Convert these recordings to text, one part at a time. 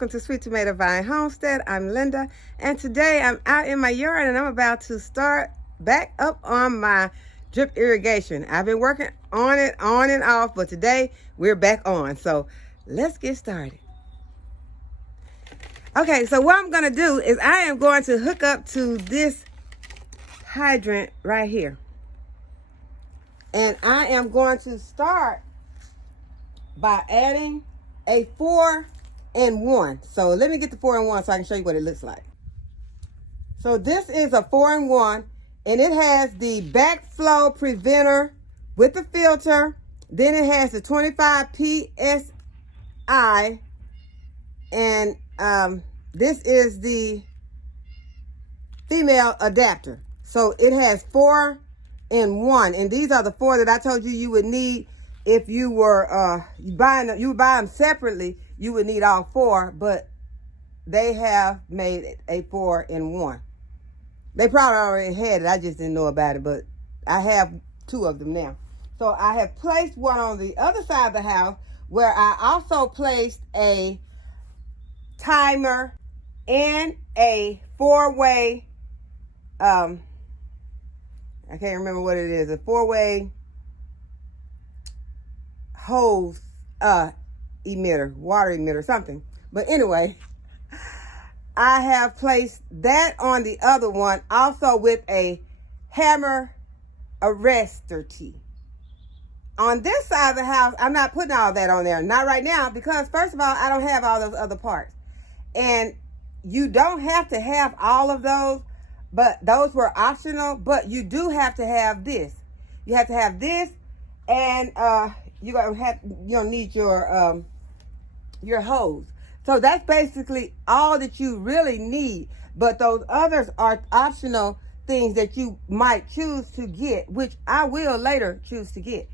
welcome to Sweet Tomato Vine Homestead. I'm Linda, and today I'm out in my yard and I'm about to start back up on my drip irrigation. I've been working on it on and off, but today we're back on. So let's get started. Okay, so what I'm gonna do is I am going to hook up to this hydrant right here. And I am going to start by adding a 4-in-1. So let me get the 4-in-1 so I can show you what it looks like. So this is a 4-in-1, and it has the backflow preventer with the filter. Then it has the 25 PSI, and this is the female adapter. So it has 4-in-1, and these are the 4 that I told you you would need. If you were you would buy them separately, you would need all 4, but they have made a 4-in-1. They probably already had it, I just didn't know about it, but I have 2 of them now. So I have placed one on the other side of the house, where I also placed a timer and a 4-way, I can't remember what it is, a 4-way hose emitter, water emitter, something. But anyway, I have placed that on the other one, also with a hammer arrestor tee. On this side of the house, I'm not putting all that on there, not right now, because first of all, I don't have all those other parts. And you don't have to have all of those, but those were optional. But you do have to have this. You have to have this, and you're gonna need your hose. So that's basically all that you really need. But those others are optional things that you might choose to get, which I will later choose to get,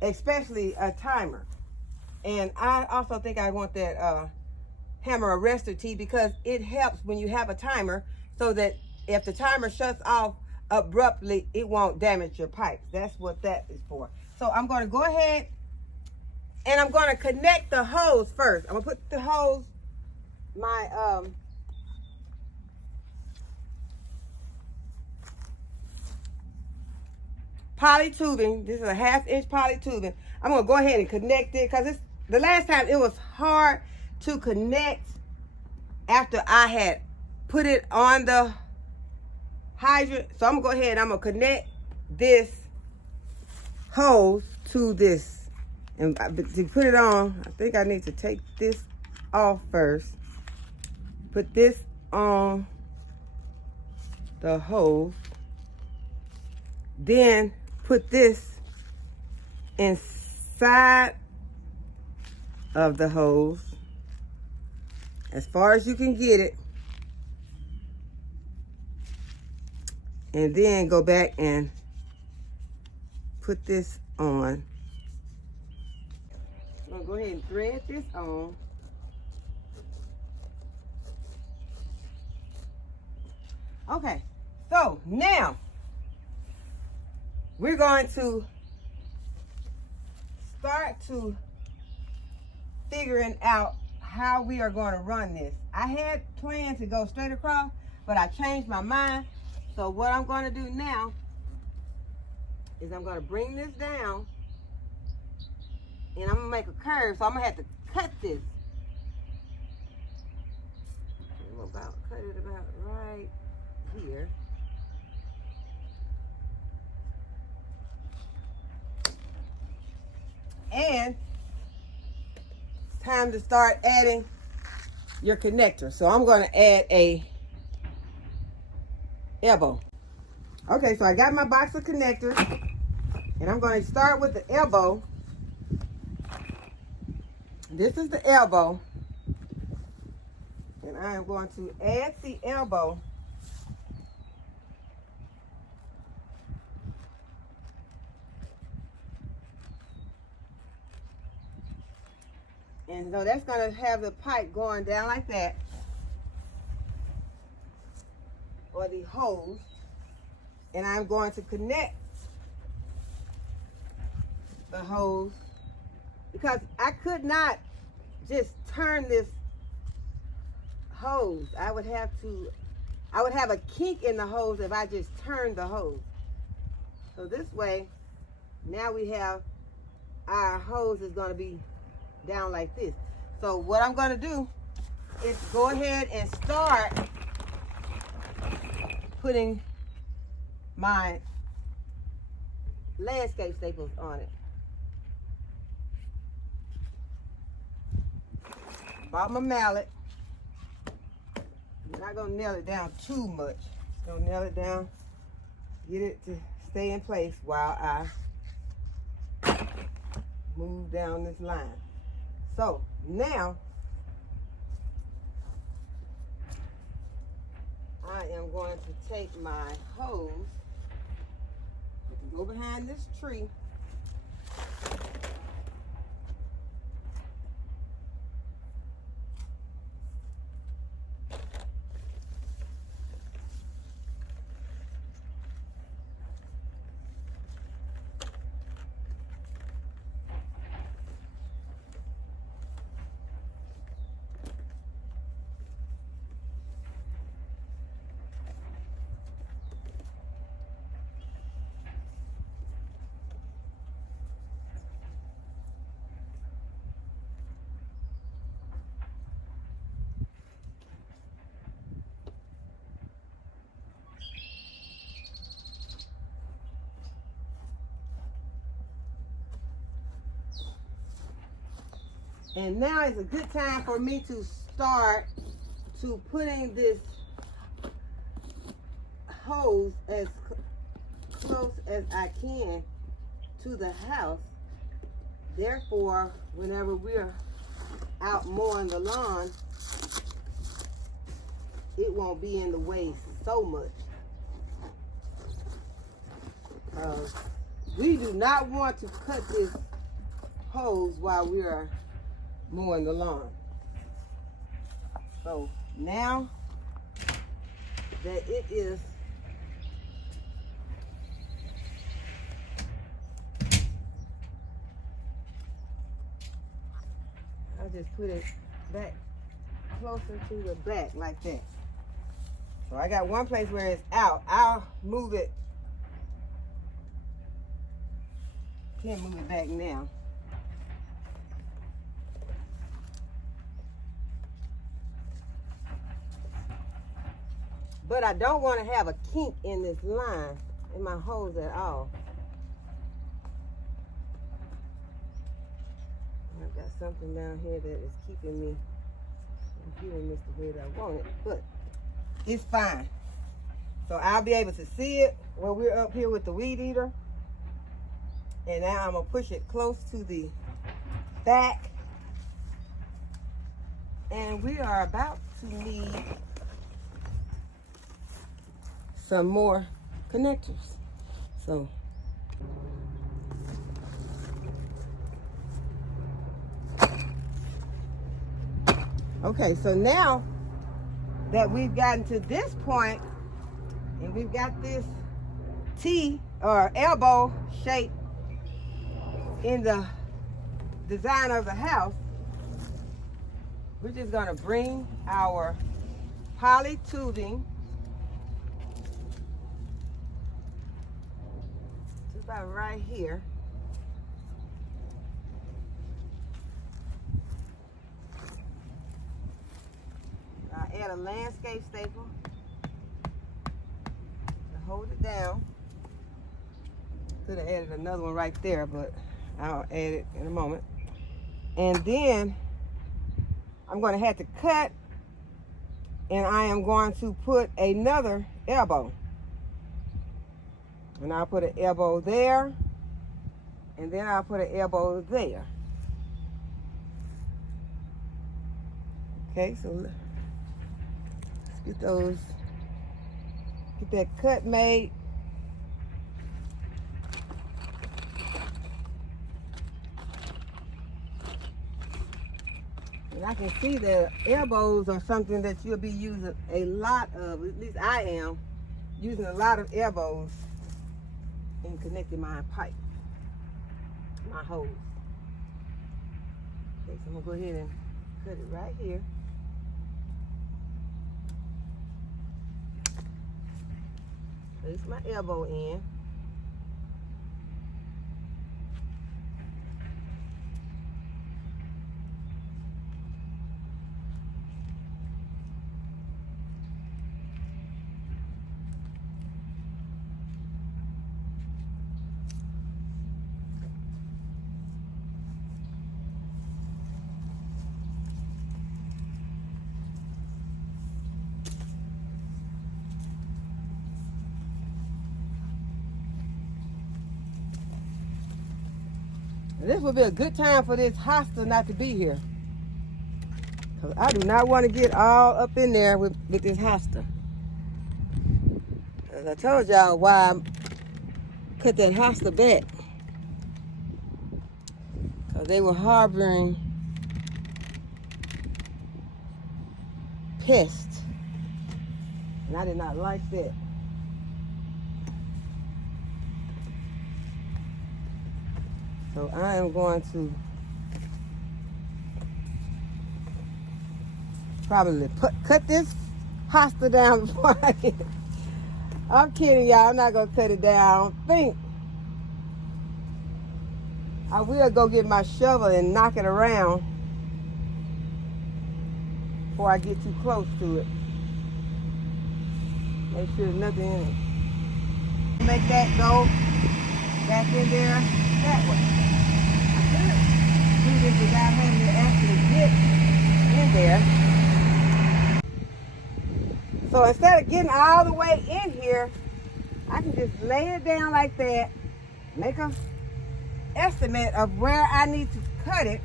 especially a timer. And I also think I want that hammer arrestor tee, because it helps when you have a timer, so that if the timer shuts off abruptly, it won't damage your pipes. That's what that is for. So I'm going to go ahead and I'm going to connect the hose first. I'm going to put the hose, my poly tubing. This is a 1/2-inch poly tubing. I'm going to go ahead and connect it, because the last time it was hard to connect after I had put it on the hydrant. So I'm going to go ahead and I'm going to connect this hose to this. And to put it on, I think I need to take this off first. Put this on the hose. Then put this inside of the hose as far as you can get it. And then go back and put this on. I'm going to go ahead and thread this on. Okay, so now we're going to start to figuring out how we are going to run this. I had planned to go straight across, but I changed my mind. So what I'm going to do now is I'm going to bring this down, and I'm going to make a curve. So I'm going to have to cut this. I'm about cut it about right here. And it's time to start adding your connector. So I'm going to add a elbow. Okay, so I got my box of connectors, and I'm going to start with the elbow. This is the elbow, and I am going to add the elbow and so that's going to have the pipe going down like that, or the hose, and I'm going to connect the hose, because I could not just turn this hose. I would have a kink in the hose if I just turned the hose. So this way, now we have our hose is going to be down like this. So what I'm going to do is go ahead and start putting my landscape staples on it. Bought my mallet. I'm not going to nail it down too much. Just going to nail it down, get it to stay in place while I move down this line. So now I am going to take my hose, go behind this tree, and now is a good time for me to start to putting this hose as close as I can to the house. Therefore, whenever we're out mowing the lawn, it won't be in the way so much. We do not want to cut this hose while we are mowing the lawn. So now that it is I'll just put it back closer to the back like that. So I got one place where it's out. I'll move it. Can't move it back now. But I don't want to have a kink in this line, in my hose at all. I've got something down here that is keeping me from doing this the way that I want it, but it's fine. So I'll be able to see it when we're up here with the weed eater. And now I'm gonna push it close to the back. And we are about to need some more connectors. So okay, so now that we've gotten to this point and we've got this T or elbow shape in the design of the house, we're just going to bring our poly tubing to about right here. I'll add a landscape staple to hold it down. Could have added another one right there, but I'll add it in a moment. And then I'm going to have to cut, and I am going to put another elbow. And I'll put an elbow there, and then I'll put an elbow there. Okay, so let's get that cut made. And I can see the elbows are something that you'll be using a lot of, at least I am, using a lot of elbows in connecting my pipe, my hose. Okay, so I'm gonna go ahead and cut it right here. Place my elbow in. This would be a good time for this hosta not to be here. Because I do not want to get all up in there with this hosta. As I told y'all why I cut that hosta back. Because they were harboring pests. And I did not like that. So I am going to probably cut this hosta down before I get it. I'm kidding, y'all. I'm not going to cut it down. I don't think. I will go get my shovel and knock it around before I get too close to it. Make sure there's nothing in it. Make that go back in there that way. Do this without having to actually get in there. So instead of getting all the way in here, I can just lay it down like that, make an estimate of where I need to cut it.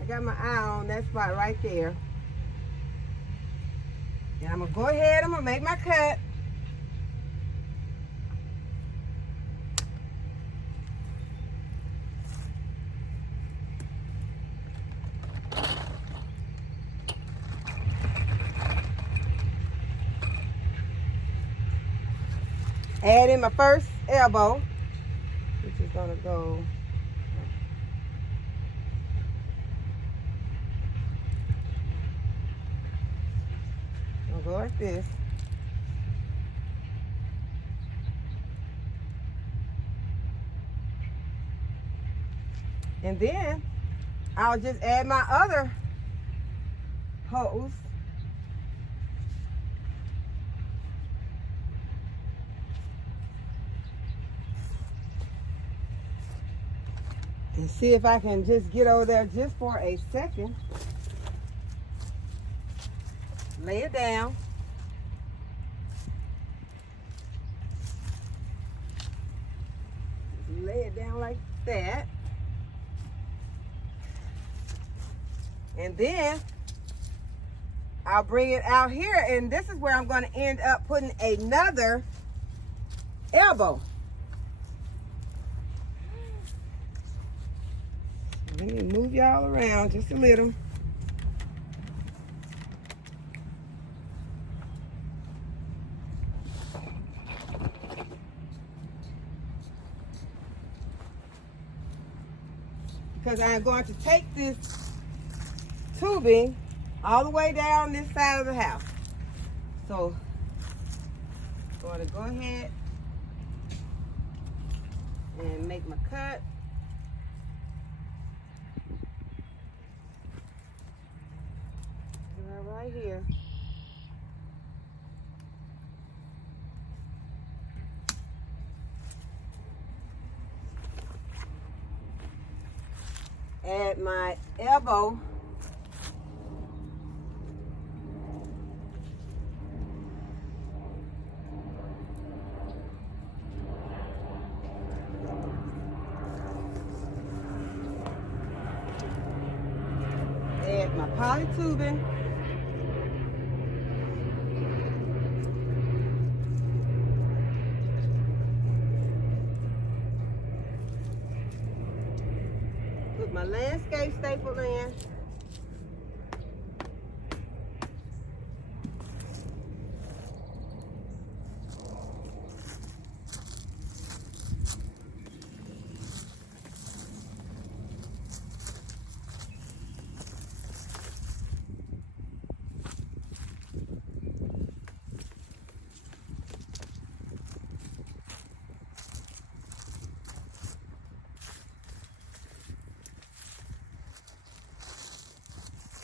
I got my eye on that spot right there. And I'm gonna go ahead, I'm gonna make my cut. Add in my first elbow, which is gonna go like this. And then I'll just add my other hose. And see if I can just get over there just for a second. Lay it down. Lay it down like that. And then I'll bring it out here, and this is where I'm going to end up putting another elbow. Let me move y'all around just a little. Because I'm going to take this tubing all the way down this side of the house. So I'm going to go ahead and make my cut. Right here. Add my elbow. Add my poly tubing. Put my landscape staple in.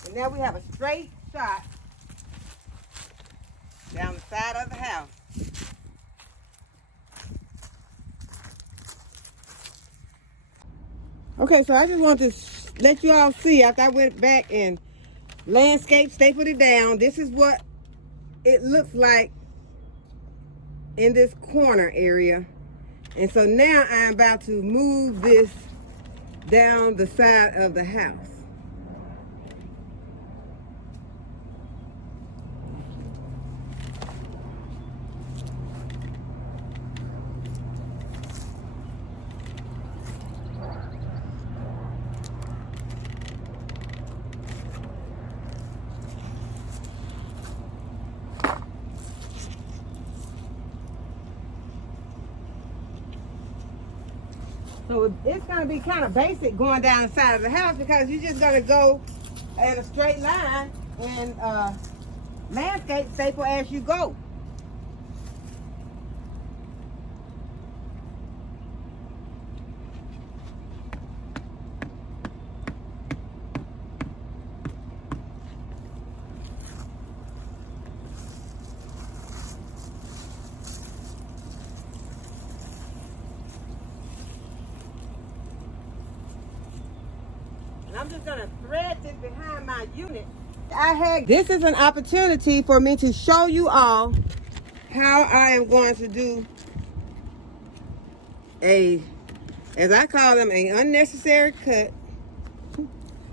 And now we have a straight shot down the side of the house. Okay, so I just want to let you all see, after I went back and landscape stapled it down, this is what it looks like in this corner area. And so now I'm about to move this down the side of the house. So it's going to be kind of basic going down the side of the house, because you're just going to go in a straight line and landscape staple as you go. I'm just gonna thread this behind my unit. This is an opportunity for me to show you all how I am going to do as I call them, an unnecessary cut,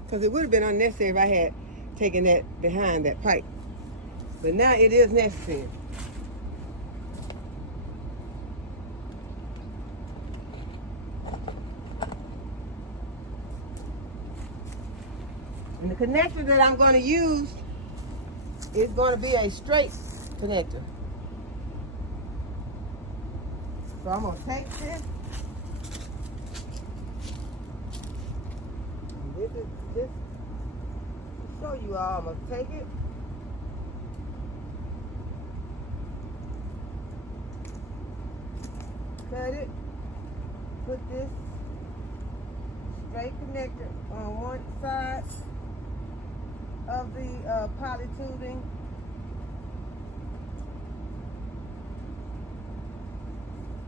because it would have been unnecessary if I had taken that behind that pipe. But now it is necessary. And the connector that I'm going to use is going to be a straight connector. So I'm going to take this. And this is this. To show you all, I'm going to take it. Cut it. Put this straight connector on one side of the poly tubing.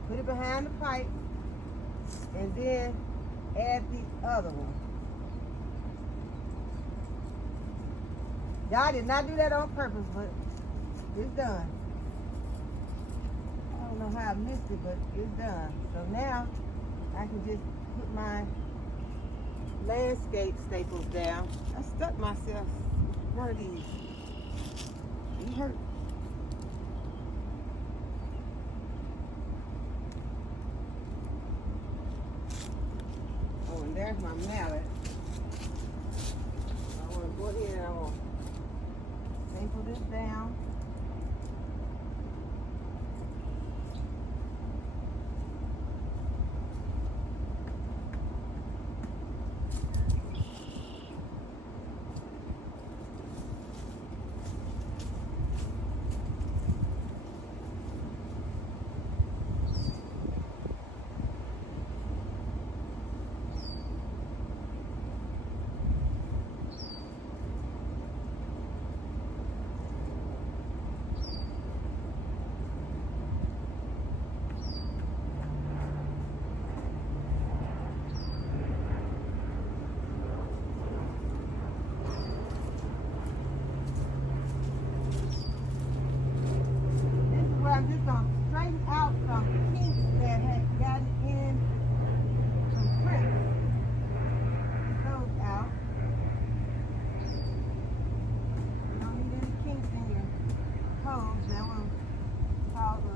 Put it behind the pipe, and then add the other one. Y'all did not do that on purpose, but it's done. I don't know how I missed it, but it's done. So now I can just put my landscape staples down. I stuck myself with one of these. It hurt. Oh, and there's my mallet. I want to go ahead and I want to staple this down. I'm just going to straighten out some kinks that had gotten in some cracks. Those out. You don't need any kinks in your hose. That will cause a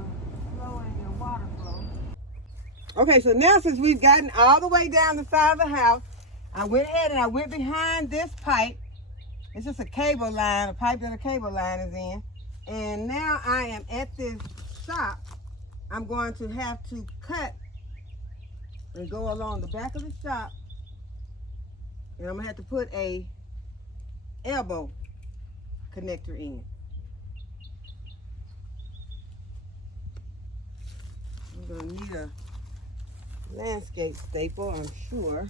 slow in your water flow. Okay, so now since we've gotten all the way down the side of the house, I went ahead and I went behind this pipe. It's just a cable line, a pipe that a cable line is in. And now I am at this shop. I'm going to have to cut and go along the back of the shop. And I'm going to have to put a elbow connector in. I'm going to need a landscape staple, I'm sure.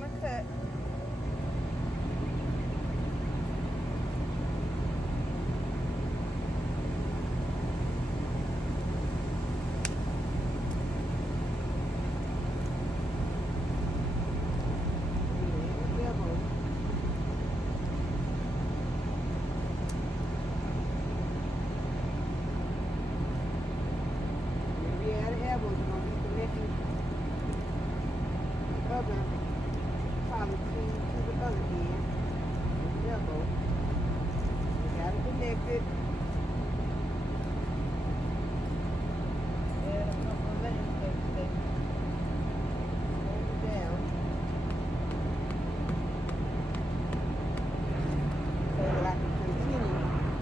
my cut. Connected. And a couple of landscapes that hold it down. So that I can continue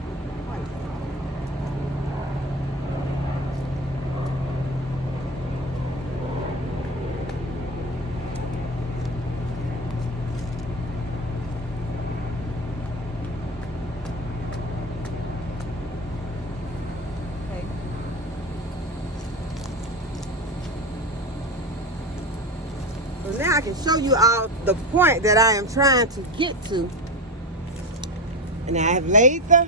with the pipe. So now I can show you all the point that I am trying to get to. And I have laid the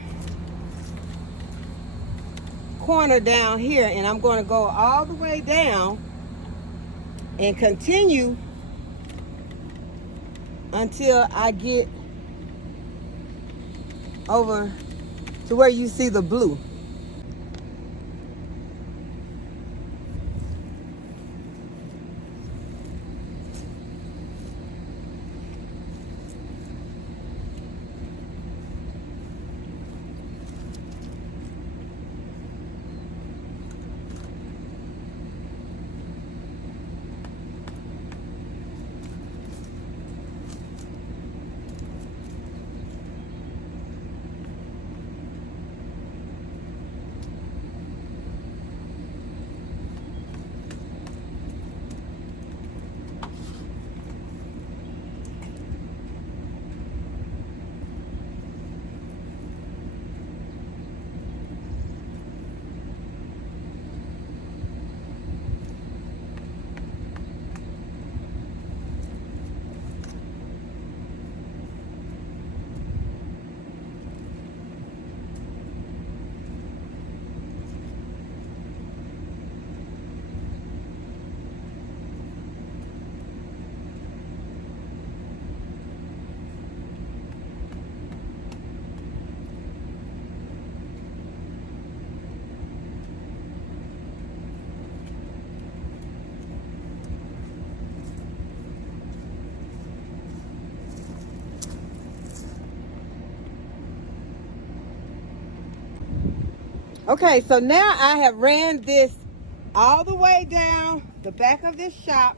corner down here, and I'm going to go all the way down and continue until I get over to where you see the blue. Okay, so now I have ran this all the way down the back of this shop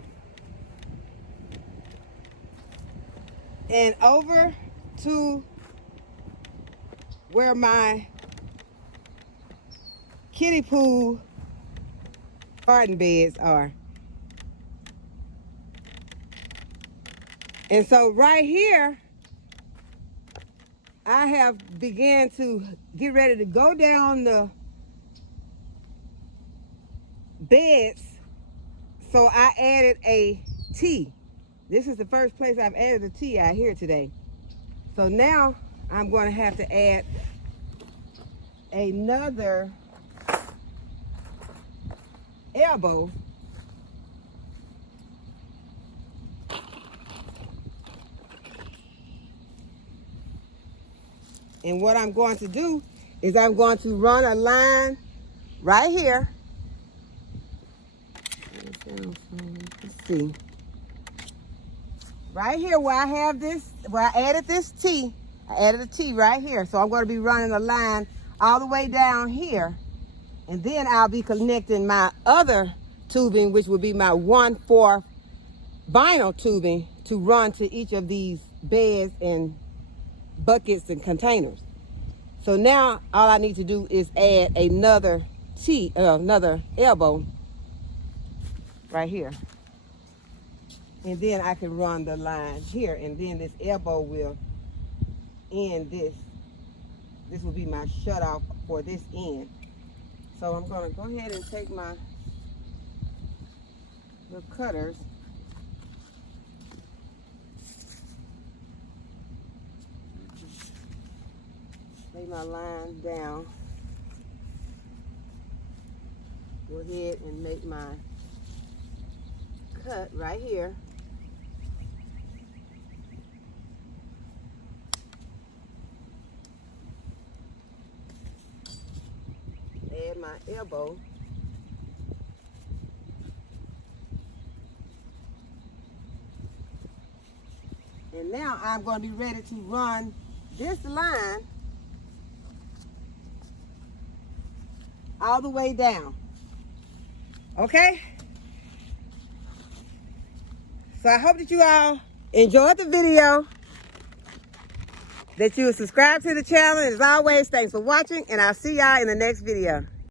and over to where my kiddie pool garden beds are. And so right here, I have began to get ready to go down the beds. So I added a T. This is the first place I've added a T out here today. So now I'm going to have to add another elbow. And what I'm going to do is I'm going to run a line right here. Let's see. Right here where I have this, where I added this T, I added a T right here. So I'm going to be running a line all the way down here. And then I'll be connecting my other tubing, which will be my 1/4 vinyl tubing, to run to each of these beds and buckets and containers. So now all I need to do is add another T, another elbow right here. And then I can run the line here, and then this elbow will end this. This will be my shut off for this end. So I'm going to go ahead and take my little cutters lay my line down. Go ahead and make my cut right here. Add my elbow. And now I'm going to be ready to run this line all the way down. Okay? So I hope that you all enjoyed the video, that you subscribe to the channel. And as always, thanks for watching, and I'll see y'all in the next video.